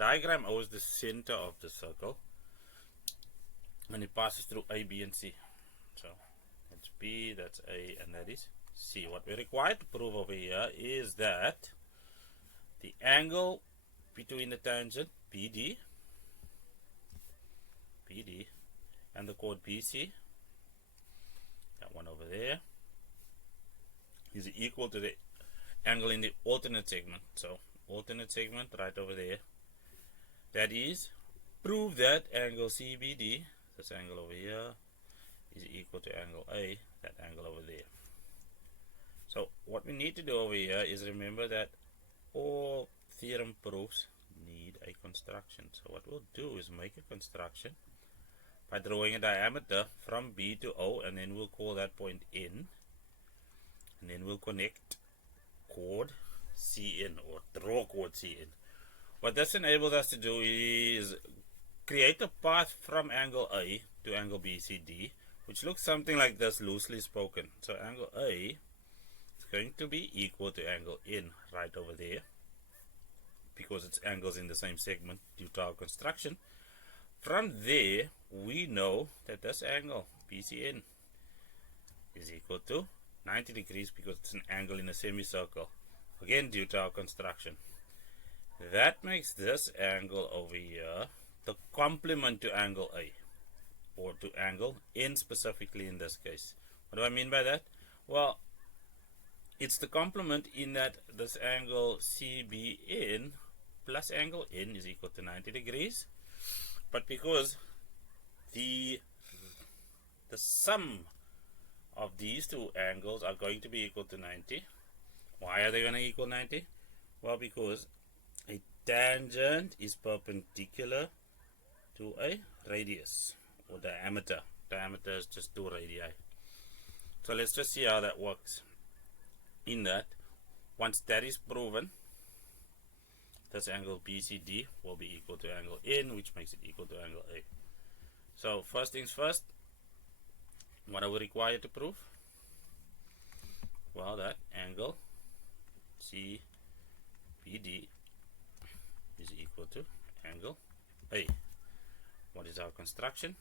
diagram O is the center of the circle and it passes through A, B, and C. So that's B, that's A, and that is C. What we're required to prove over here is that the angle between the tangent BD and the chord BC, that one over there, is equal to the angle in the alternate segment. So alternate segment right over there, that is, prove that angle CBD, this angle over here, is equal to angle A, that angle over there. So what we need to do over here is remember that all theorem proofs need a construction. So what we'll do is make a construction by drawing a diameter from B to O, and then we'll call that point N, and then we'll connect chord CN, or draw chord CN. What this enables us to do is create a path from angle A to angle BCD, which looks something like this, loosely spoken. So angle A is going to be equal to angle N right over there, because it's angles in the same segment due to our construction. From there, we know that this angle BCN is equal to 90 degrees because it's an angle in a semicircle, again due to our construction. That makes this angle over here the complement to angle A, or to angle N specifically in this case. What do I mean by that? Well, it's the complement in that this angle CBN plus angle N is equal to 90 degrees. But because the sum of these two angles are going to be equal to 90. Why are they going to equal 90? Well, because a tangent is perpendicular to a radius, or diameter. Diameter is just 2 radii. So let's just see how that works. In that, once that is proven, this angle BCD will be equal to angle N, which makes it equal to angle A. So first things first, what are we required to prove? Well, that angle CBD is equal to angle A. What is our construction?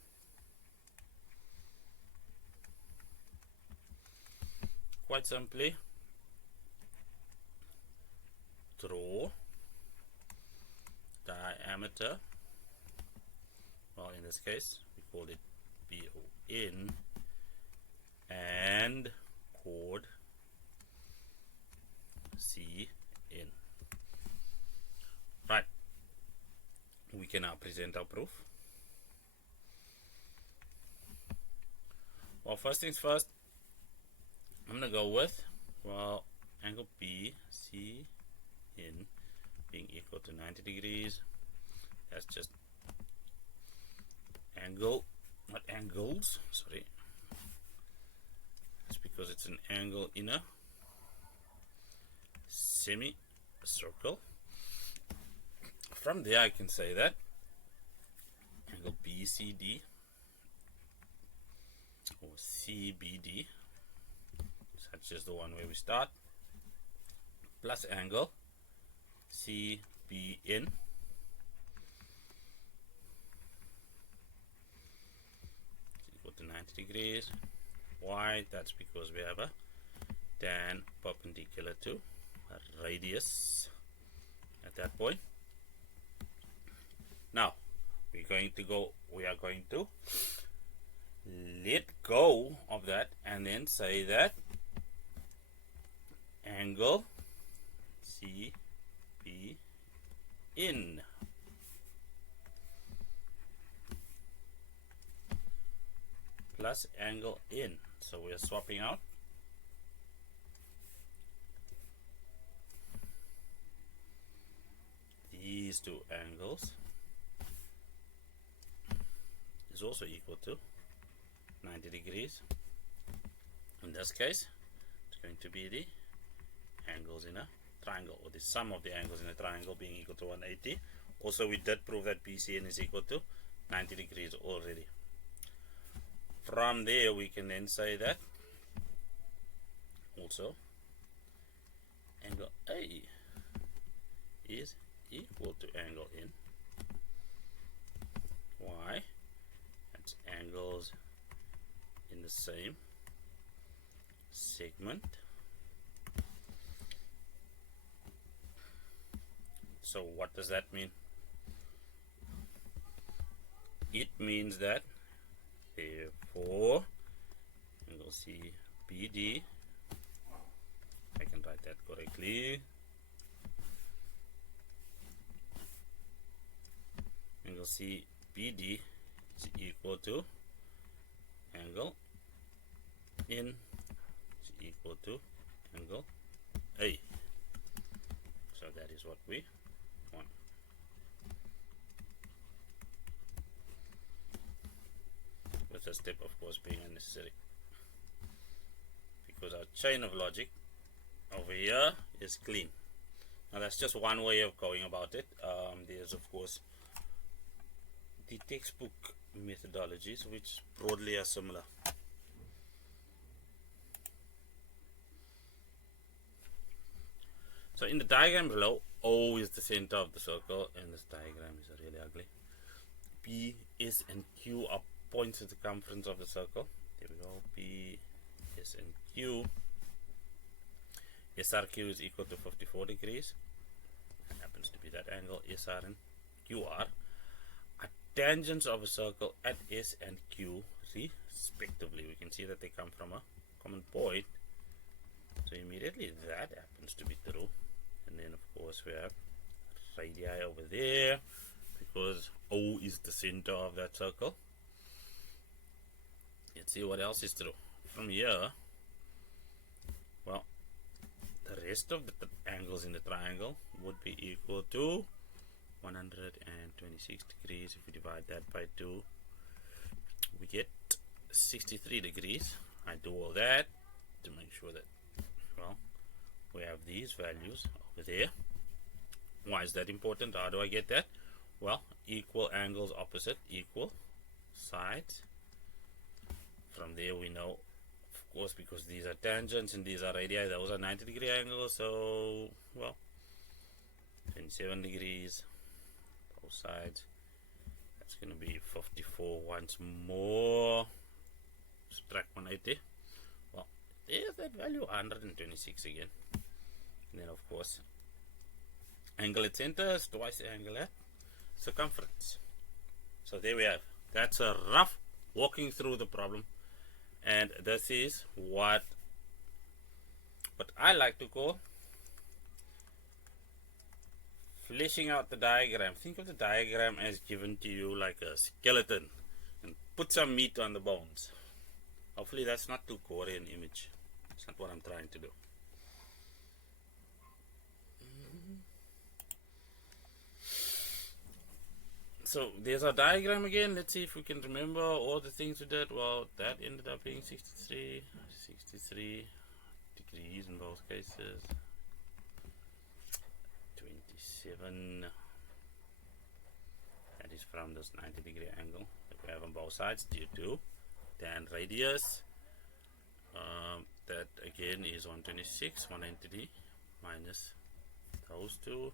Quite simply, draw diameter, well, in this case we call it BON, and chord CN. Right, we can now present our proof. Well, first things first, I'm going to go with, well, angle BCN being equal to 90 degrees. That's just angle, not angles, sorry. It's because it's an angle in a semicircle. From there I can say that angle BCD or CBD, such as the one where we start, plus angle CBN is equal to 90 degrees. Why? That's because we have a tan perpendicular to a radius at that point. Now we are going to let go of that and then say that angle CBN plus angle N. So we are swapping out these two angles is also equal to 90 degrees. In this case, it's going to be the angles in a triangle, or the sum of the angles in a triangle being equal to 180. Also, we did prove that BCN is equal to 90 degrees already. From there, we can then say that also angle A is equal to angle N y, that's angles in the same segment. So what does that mean? It means that therefore angle CBD, I can write that correctly, angle CBD is equal to angle in is equal to angle A. So that is what we want. With a step of course being unnecessary, because our chain of logic over here is clean. Now that's just one way of going about it. There's of course the textbook methodologies which broadly are similar. So in the diagram below, O is the center of the circle, and this diagram is really ugly. P, S, and Q are points of circumference of the circle. There we go. P, S, and Q. SRQ is equal to 54 degrees. It happens to be that angle, SR and QR. Are tangents of a circle at S and Q respectively. We can see that they come from a common point. So immediately that happens to be true. And then of course we have radii over there, because O is the center of that circle. Let's see what else is true. From here, well, the rest of the angles in the triangle would be equal to 126 degrees. If we divide that by 2, we get 63 degrees. I do all that to make sure that, well, we have these values over there. Why is that important? How do I get that? Well, equal angles opposite equal sides. From there we know, of course, because these are tangents and these are radii, those are 90-degree angles. So, well, 27 degrees both sides. That's going to be 54 once more. Subtract 180. Well, there's that value, 126 again. And then of course, angle at center is twice the angle at circumference. So there we have. That's a rough walking through the problem, and this is what I like to call fleshing out the diagram. Think of the diagram as given to you like a skeleton, and put some meat on the bones. Hopefully that's not too gory an image. It's not what I'm trying to do. So there's our diagram again. Let's see if we can remember all the things we did. Well, that ended up being 63 degrees in both cases. 27. That is from this 90-degree angle that we have on both sides due to tan radius. That again is 126, 190 minus those two,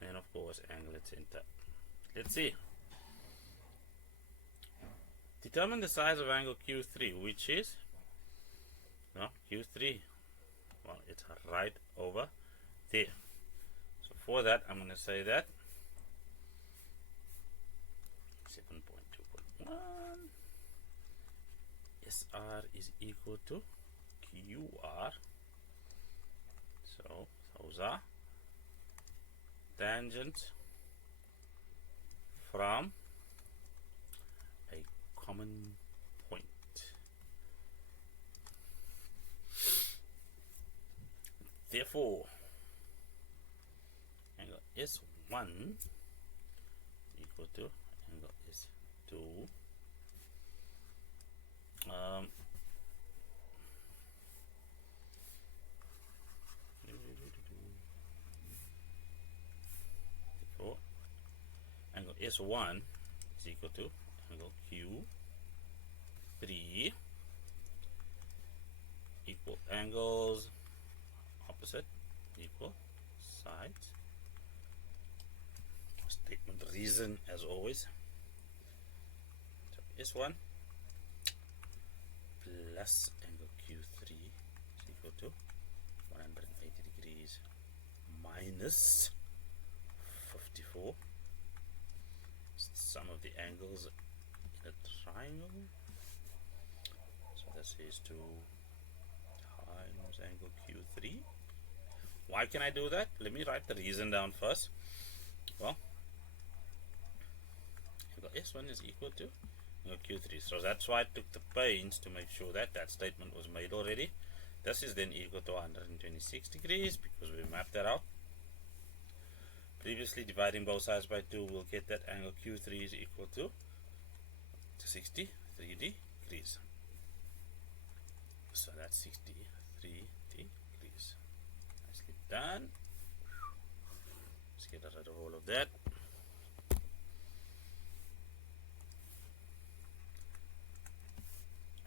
and of course angle at center. Let's see. Determine the size of angle Q3, which is, well, Q3, well, it's right over there. So for that, I'm going to say that 7.2.1 SR is equal to QR. So those are tangents from a common point. Therefore, angle S1 equal to angle S2. Therefore, angle S1 is equal to angle Q3, equal angles opposite equal sides. Statement reason as always. S1 plus angle Q3 is equal to 180 degrees minus 54. Sum of the angles in a triangle. So this is 2 times angle Q3. Why can I do that? Let me write the reason down first. Well, angle S1 is equal to angle Q3. So that's why I took the pains to make sure that that statement was made already. This is then equal to 126 degrees because we mapped that out. Previously, dividing both sides by 2, we'll get that angle Q3 is equal to 63 degrees. So that's 63 degrees. Nicely done. Let's get rid of all of that.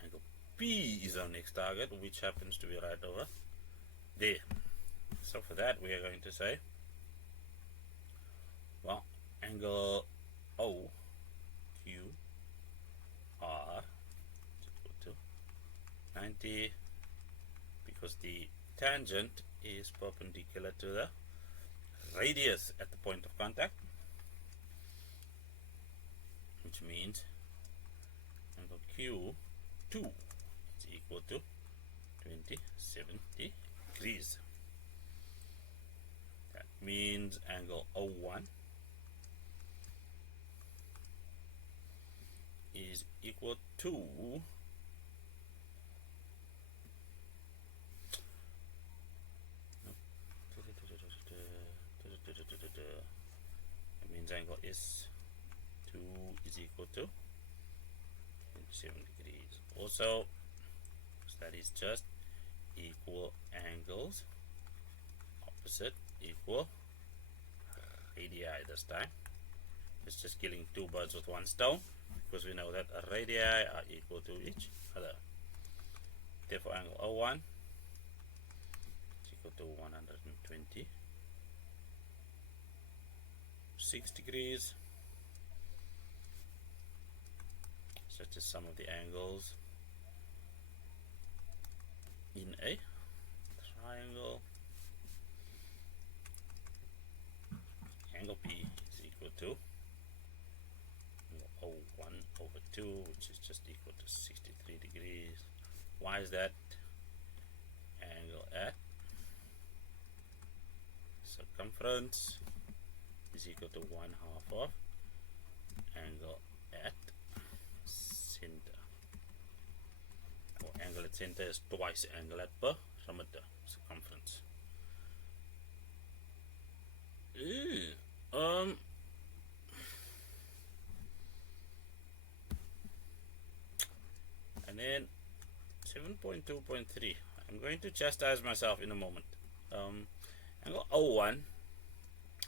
Angle P is our next target, which happens to be right over there. So for that, we are going to say, well, angle O Q R is equal to 90 because the tangent is perpendicular to the radius at the point of contact, which means angle Q2 is equal to 27 degrees. That means angle O1 is equal to that means angle S2 is equal to 27 degrees. Also, that is just equal angles, opposite equal radii this time. It's just killing two birds with one stone because we know that radii are equal to each other. Therefore, angle O1 is equal to 126 degrees. Such as sum of the angles in a triangle. Angle P is equal to O1 over 2, which is just equal to 63 degrees. Why is that? Angle at circumference is equal to 1/2 of angle at center. Or angle at center is twice angle at perimeter circumference. And then 7.2.3. I'm going to chastise myself in a moment. Angle O1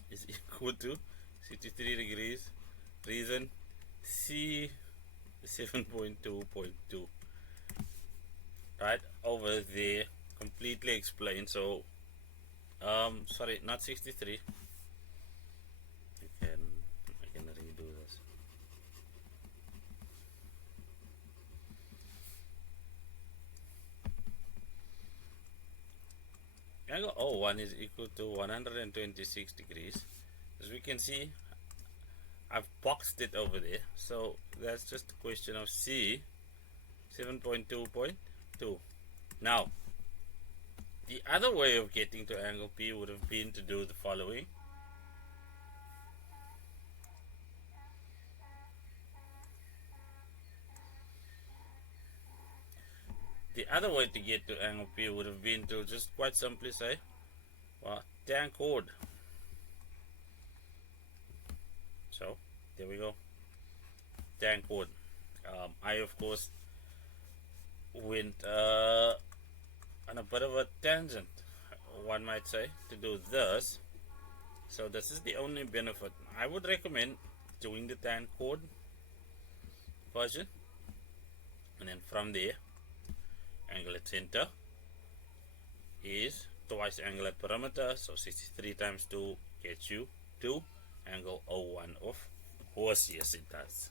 is equal to 63 degrees. Reason C 7.2.2. Right over there, completely explained. So, sorry, not 63. I can redo this. Angle O1 is equal to 126 degrees. As we can see, I've boxed it over there. So that's just a question of C 7.2.2. Now, the other way of getting to angle P would have been to do the following. The other way to get to angle P would have been to just quite simply say, well, tan chord. So, there we go. Tan chord. I, of course, went on a bit of a tangent, one might say, to do this. So, this is the only benefit. I would recommend doing the tan chord version. And then from there, angle at center is twice angle at perimeter, so 63 times 2 gets you to angle O1 of course. Yes, it does.